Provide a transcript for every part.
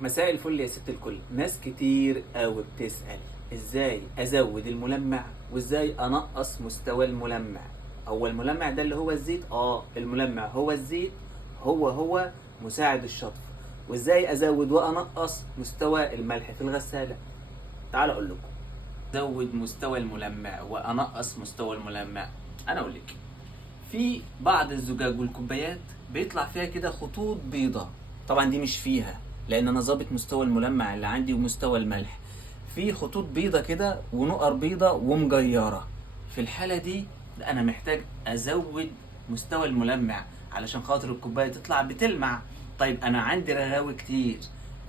مساء الفل يا ست الكل. ناس كتير قوي بتسأل ازاي ازود الملمع وازاي انقص مستوى الملمع. هو الملمع ده اللي هو الزيت؟ الملمع هو الزيت، هو مساعد الشطف. وازاي ازود وانقص مستوى الملح في الغسالة؟ تعال اقول لكم. زود مستوى الملمع وانقص مستوى الملمع. انا اقول لك، في بعض الزجاج والكوبايات بيطلع فيها كده خطوط بيضة. طبعا دي مش فيها، لان انا ظابط مستوى الملمع اللي عندي ومستوى الملح. في خطوط بيضة كده ونقر بيضة ومجيرة. في الحالة دي انا محتاج ازود مستوى الملمع علشان خاطر الكوباية تطلع بتلمع. طيب انا عندي رغاوي كتير،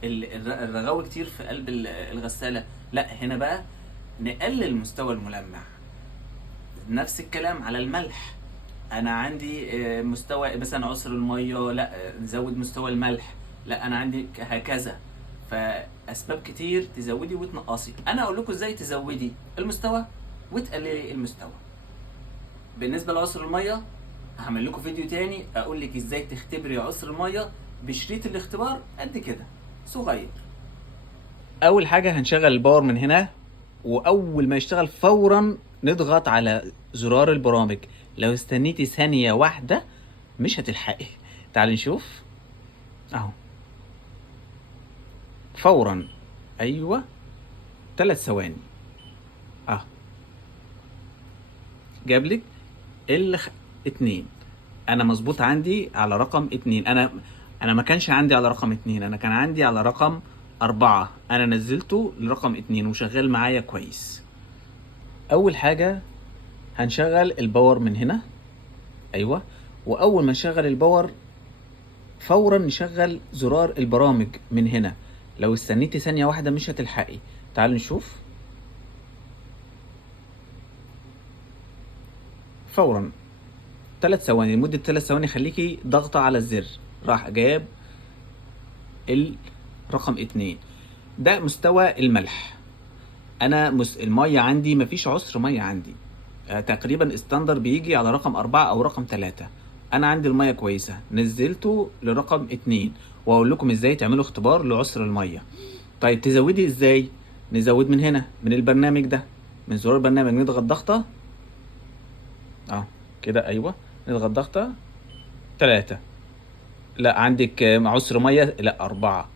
الرغاوي كتير في قلب الغسالة. لا، هنا بقى نقلل مستوى الملمع. نفس الكلام على الملح. انا عندي مستوى مثلا عسر الميه، لا نزود مستوى الملح. لا انا عندي هكذا. فاسباب كتير تزودي وتنقصي. انا اقول لكم ازاي تزودي المستوى وتقللي المستوى. بالنسبه لعسر الميه، هعمل لكم فيديو تاني اقول لك ازاي تختبري عسر الميه بشريط الاختبار قد كده صغير. اول حاجه هنشغل الباور من هنا، واول ما يشتغل فورا نضغط على زرار البرامج. لو استنيتي ثانية واحدة مش هتلحقي. تعالي نشوف اهو فورا. ايوه، 3 ثواني اهو جابلك 2. انا مظبوط عندي على رقم 2. انا ما كانش عندي على رقم 2، انا كان عندي على رقم 4. انا نزلته لرقم 2 وشغال معايا كويس. اول حاجة هنشغل الباور من هنا. ايوه، واول ما نشغل الباور فورا نشغل زرار البرامج من هنا. لو استنيتي ثانية واحدة مش هتلحقي. تعالوا نشوف فورا 3 ثواني. لمدة 3 ثواني خليكي ضغطة على الزر، راح جاب الرقم 2. ده مستوى الملح. انا المية عندي مفيش عسر مية عندي. تقريبا استاندر بيجي على رقم 4 او رقم 3. انا عندي المية كويسة، نزلته لرقم 2. واقول لكم ازاي تعملوا اختبار لعسر المية. طيب تزودي ازاي؟ نزود من هنا، من البرنامج ده، من زرار البرنامج نضغط ضغطة كده. ايوه، نضغط ضغطة 3. لا عندك عسر مية، لا 4.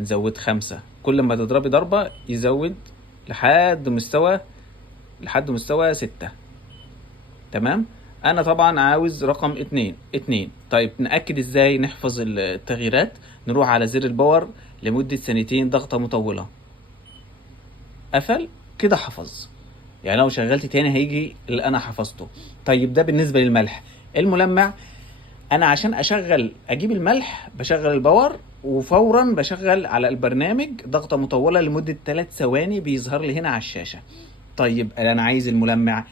نزود 5. كل ما تضربي ضربة يزود لحد مستوى 6. تمام. انا طبعا عاوز رقم 2. طيب نأكد ازاي نحفظ التغييرات؟ نروح على زر الباور لمدة 2 ضغطة مطولة. قفل كده، حفظ. يعني لو شغلت تاني هيجي اللي انا حفظته. طيب ده بالنسبة للملح. الملمع، انا عشان اجيب الملح بشغل الباور وفورا بشغل على البرنامج ضغطة مطولة لمدة 3 ثواني بيظهر لي هنا على الشاشة. طيب انا عايز الملمع.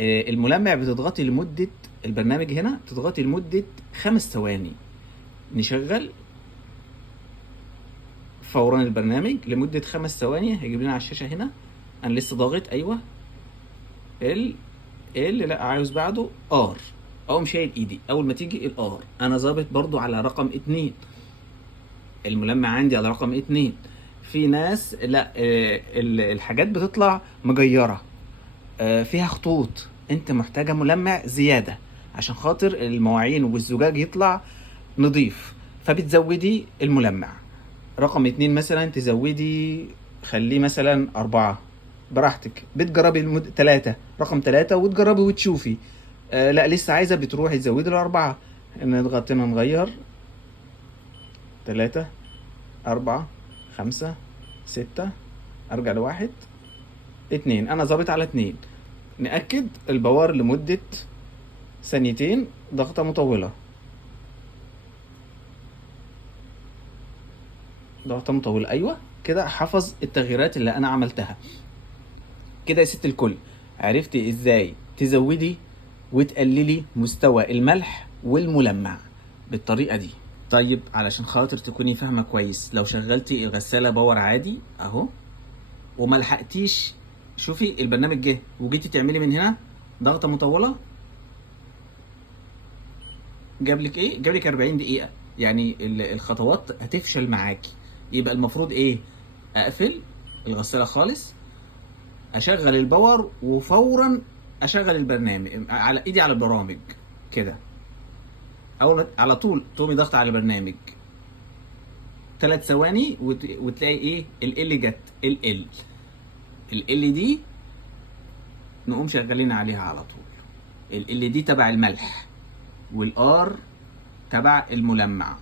الملمع بتضغطي لمدة، البرنامج هنا تضغطي لمدة 5 ثواني. نشغل فورا البرنامج لمدة 5 ثواني هيجيب لنا على الشاشة هنا. انا لسه ضاغط. ايوه، اللي لا عاوز بعده ار. اقوم شايل ايدي اول ما تيجي الار. انا ظابط برضو على رقم 2. الملمع عندي على رقم 2. في ناس لا، الحاجات بتطلع مجيرة، فيها خطوط. انت محتاجة ملمع زيادة عشان خاطر المواعين والزجاج يطلع نضيف، فبتزودي الملمع. رقم 2 مثلا تزودي، خليه مثلا 4 براحتك. بتجربي 3، رقم 3 وتجربي وتشوفي. لا لسه عايزة بتروحي تزودي ل4. نضغط هنا نغير 3، 4، 5، 6. ارجع ل1، 2. انا ظابط على 2. نأكد الباور لمدة 2 ضغطة مطولة. ضغطة مطولة، ايوه كده حفظ التغييرات اللي انا عملتها. كده يا ست الكل عرفتي ازاي تزودي وتقللي مستوى الملح والملمع بالطريقة دي. طيب علشان خاطر تكوني فاهمة كويس، لو شغلتي الغسالة باور عادي اهو وما لحقتيش، شوفي البرنامج جه وجيتي تعملي من هنا ضغطة مطولة، جابلك ايه؟ جابلك 40 دقيقة. يعني الخطوات هتفشل معاكي. يبقى المفروض ايه؟ اقفل الغسالة خالص، اشغل الباور، وفورا اشغل البرنامج على ايدي على البرامج كده. اول ما على طول تقومي ضغط على البرنامج 3 ثواني وتلاقي ايه؟ ال جت. ال دي نقوم شغالين عليها على طول. ال دي تبع الملح، والار تبع الملمع.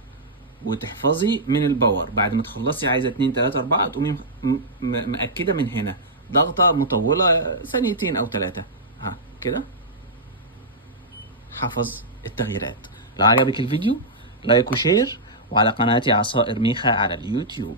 وتحفظي من الباور بعد ما تخلصي، عايزه 2 3 4 تقومي مأكده من هنا ضغطه مطوله ثانيتين او 3. ها كده حفظ التغييرات. لو عجبك الفيديو لايك وشير، وعلى قناتي عصائر ميخا على اليوتيوب.